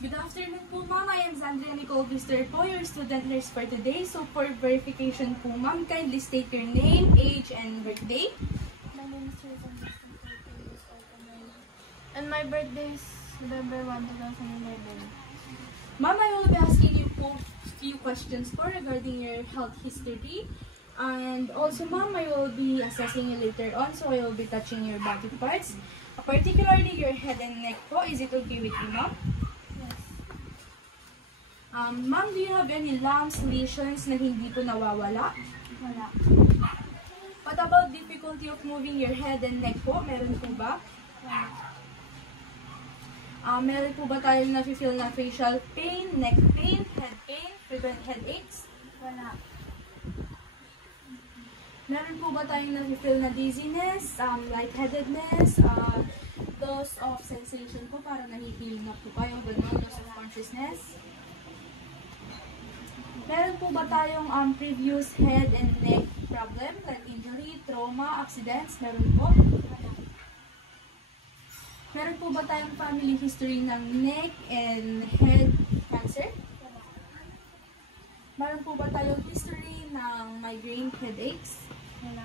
Good afternoon po, ma'am. I am Zandria Nicole Bister po, your student nurse for today. So, for verification po, ma'am, kindly state your name, age, and birthday. My name is Susan Justin, 14 years old, and my birthday is November 1, 2011. Ma'am, I will be asking you po few questions po regarding your health history. And also, ma'am, I will be assessing you later on, so I will be touching your body parts. Particularly your head and neck po. Is it okay with you, ma'am? Yes. Ma'am, do you have any lumps, lesions na hindi po nawawala? Wala. What about difficulty of moving your head and neck po? Meron po ba? Wala. Meron po ba tayong nafe-feel na facial pain, neck pain, frequent headaches? Wala. Meron po ba tayong nafe-feel na dizziness, lightheadedness, loss of sensation po, para nahihil na po kayo, gano'n, loss of consciousness? Meron po ba tayong previous head and neck problem, like injury, trauma, accidents? Meron po? Meron po ba tayong family history ng neck and head cancer? Meron po ba tayong history ng migraine headaches? Wala.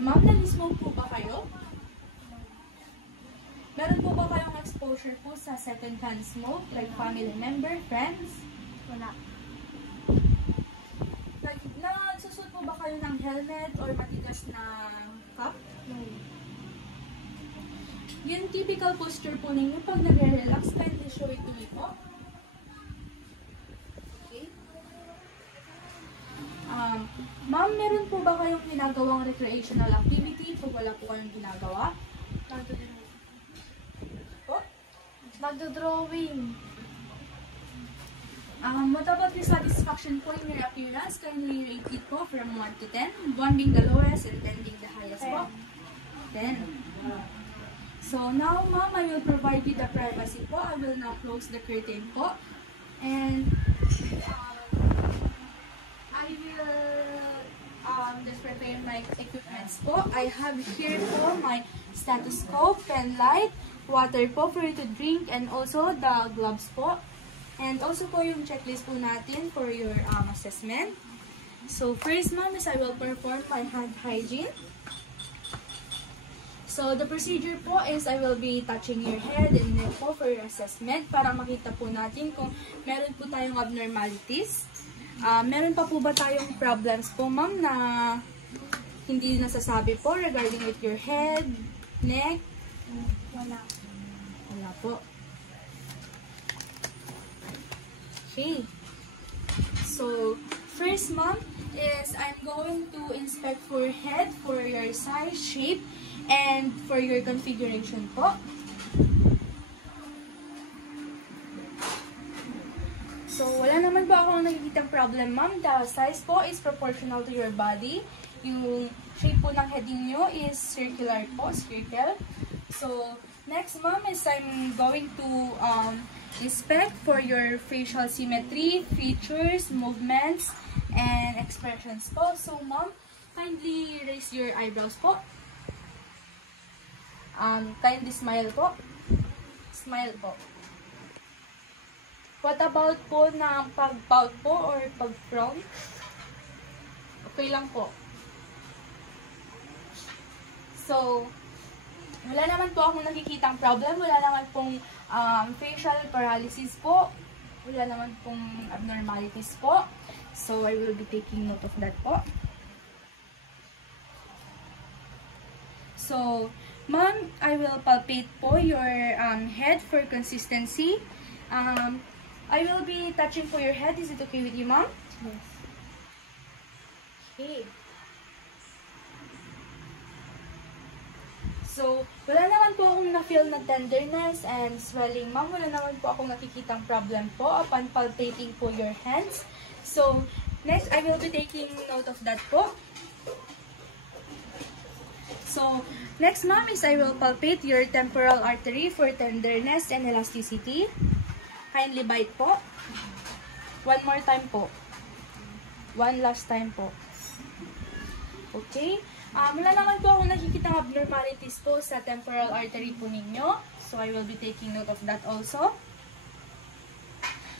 Ma'am, nag-smoke po ba kayo? Meron po ba kayong exposure po sa second-hand smoke, like family member, friends? Wala. Like, nagsusot po ba kayo ng helmet or matigas na cap? No. Yung typical posture po ninyo pag nagre-relax, kindly show it to me po. Okay. Ma'am, meron po ba kayong ginagawang recreational activity pag wala po kayong ginagawa? Nagdo-drawing. What about your satisfaction po in your appearance? Kindly rate it po from 1 to 10. 1 being the lowest and 10 being the highest po. 10. So now, ma'am, I will provide you the privacy po. I will now close the curtain po. And I will just prepare my equipments po. I have here po my stethoscope, pen light, water po for you to drink, and also the gloves po. And also po yung checklist po natin for your assessment. So first, ma'am, is I will perform my hand hygiene. So the procedure po is I will be touching your head and neck po for your assessment para makita po natin kung meron po tayong abnormalities. Meron pa po ba tayong problems po, ma'am, na hindi nasasabi po regarding with your head, neck? Wala. Wala po. Okay. So, first, ma'am, is I'm going to inspect for head, for your size, shape, and for your configuration po. So, wala naman po akong nakikitang problem, ma'am. The size po is proportional to your body. Yung shape po ng heading nyo is circular po, circle. So, next, ma'am, is I'm going to inspect for your facial symmetry, features, movements, and expressions po. So, ma'am, kindly raise your eyebrows po. Kindly smile po. Smile po. What about po na pag-pout po or pag-frown? Okay lang po. So, wala naman po akong nakikitang problem. Wala naman pong facial paralysis po. Wala naman pong abnormalities po. So, I will be taking note of that po. So, ma'am, I will palpate po your head for consistency. I will be touching for your head. Is it okay with you, ma'am? Yes. Okay. So, wala naman po akong na-feel na tenderness and swelling, ma'am. Wala naman po akong nakikitang problem po upon palpating po your hands. So, next, I will be taking note of that po. So, next, ma'am, is I will palpate your temporal artery for tenderness and elasticity. Kindly bite po. One more time po. One last time po. Okay. Wala naman po akong nakikitang abnormalities po sa temporal artery po ninyo. So, I will be taking note of that also.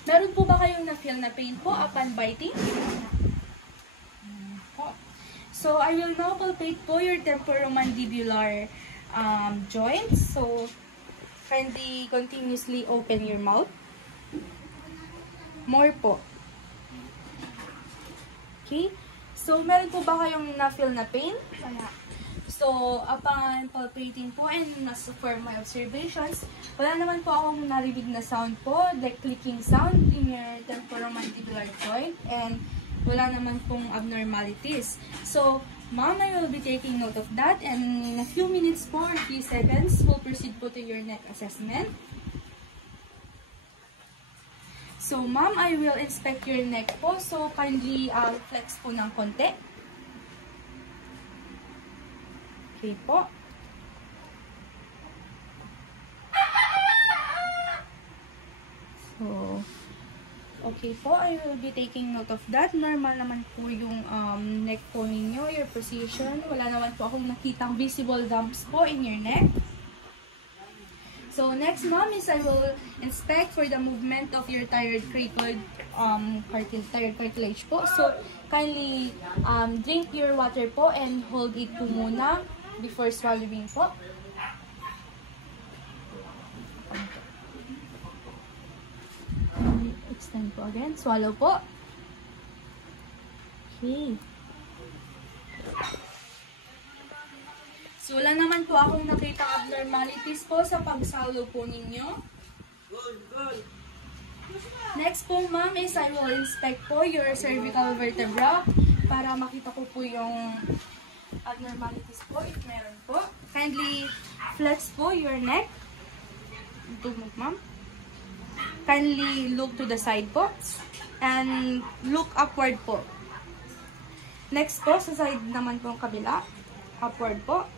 Meron po ba kayong na-feel na pain po upon biting? So, I will now palpate po your temporomandibular joints. So, kindly continuously open your mouth. More po. Okay? So, meron po ba kayong na-feel na pain? Wala. So, upon palpating po and as for my observations, wala naman po akong narinig na sound po, like clicking sound in your temporomandibular joint, and wala naman pong abnormalities. So, ma'am, I will be taking note of that, and in a few minutes po or 3 seconds, we'll proceed po to your neck assessment. So, ma'am, I will inspect your neck po. So, kindly flex po ng konti. Okay po. So, okay po. I will be taking note of that. Normal naman po yung neck po ninyo, your position. Wala naman po akong nakitang visible lumps po in your neck. So, next, ma'am, is I will inspect for the movement of your thyroid cartilage po. So, kindly drink your water po and hold it po muna before swallowing po. Extend po again. Swallow po. Okay. So, wala naman po akong nakita abnormalities po sa pagsalo po ninyo. Next po, ma'am, is I will inspect po your cervical vertebra para makita ko po yung abnormalities po, if meron po. Kindly flex po your neck. Tumog, ma'am. Kindly look to the side po. And look upward po. Next po, sa side naman po ang kabila. Upward po.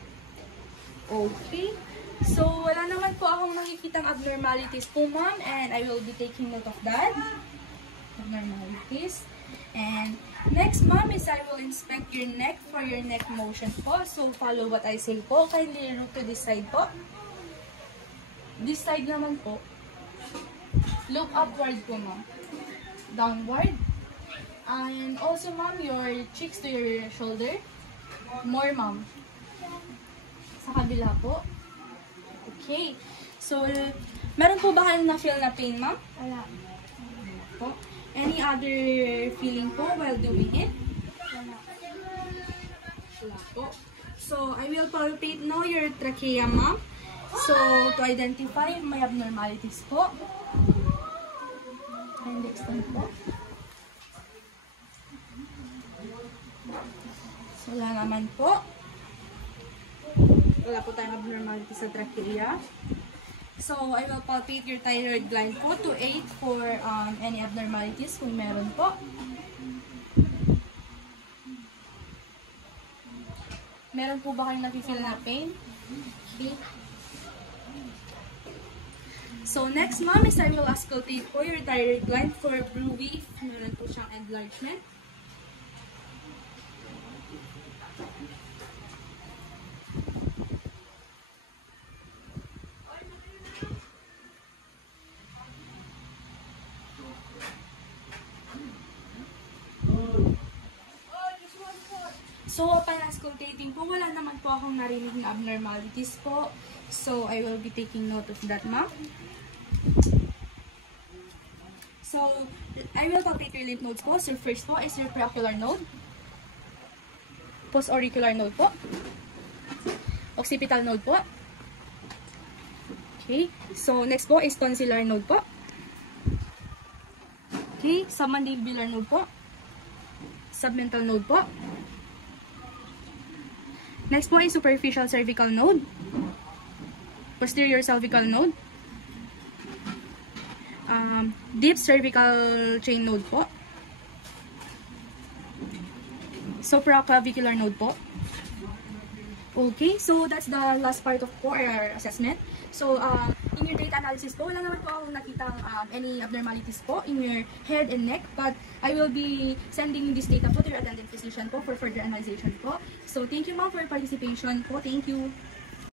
Okay. So, wala naman po akong nakikitang abnormalities po, ma'am. And I will be taking note of that. Abnormalities. And next, ma'am, is I will inspect your neck for your neck motion po. So, follow what I say po. Kindly look to this side po. This side naman po. Look upward po, ma'am. Downward. And also, ma'am, your cheeks to your shoulder. More, ma'am. Sa kabila po. Okay. So, meron po ba kayong na-feel na pain, ma'am? Wala. Po. Any other feeling po while doing it? Wala. Wala po. So, I will palpate now your trachea, ma'am. So, to identify may abnormalities po. And extend po. So, wala naman po. Wala po tayong abnormality sa trachea. So, I will palpate your thyroid gland po to aid for any abnormalities kung meron po. Meron po ba kayong nafe-feel na pain? Okay. So, next, ma'am, is I will auscultate po your thyroid gland for Bruvy if meron po siyang enlargement. So, upon auscultating po, wala naman po akong narinig na abnormalities po. So, I will be taking note of that, ma'am. So, I will palpate your lymph nodes po. So, first po is your preocular node. Post-auricular node po. Occipital node po. Okay. So, next po is tonsillar node po. Okay. Submandibular node po. Submental node po. Next po is superficial cervical node. Posterior cervical node. Deep cervical chain node po. Supraclavicular node po. Okay, so that's the last part of our assessment. So, in your data analysis po, wala naman po akong nakitang any abnormalities po in your head and neck, but I will be sending this data po to your attending physician po for further analysis po. So, thank you, ma'am, for your participation po. Thank you.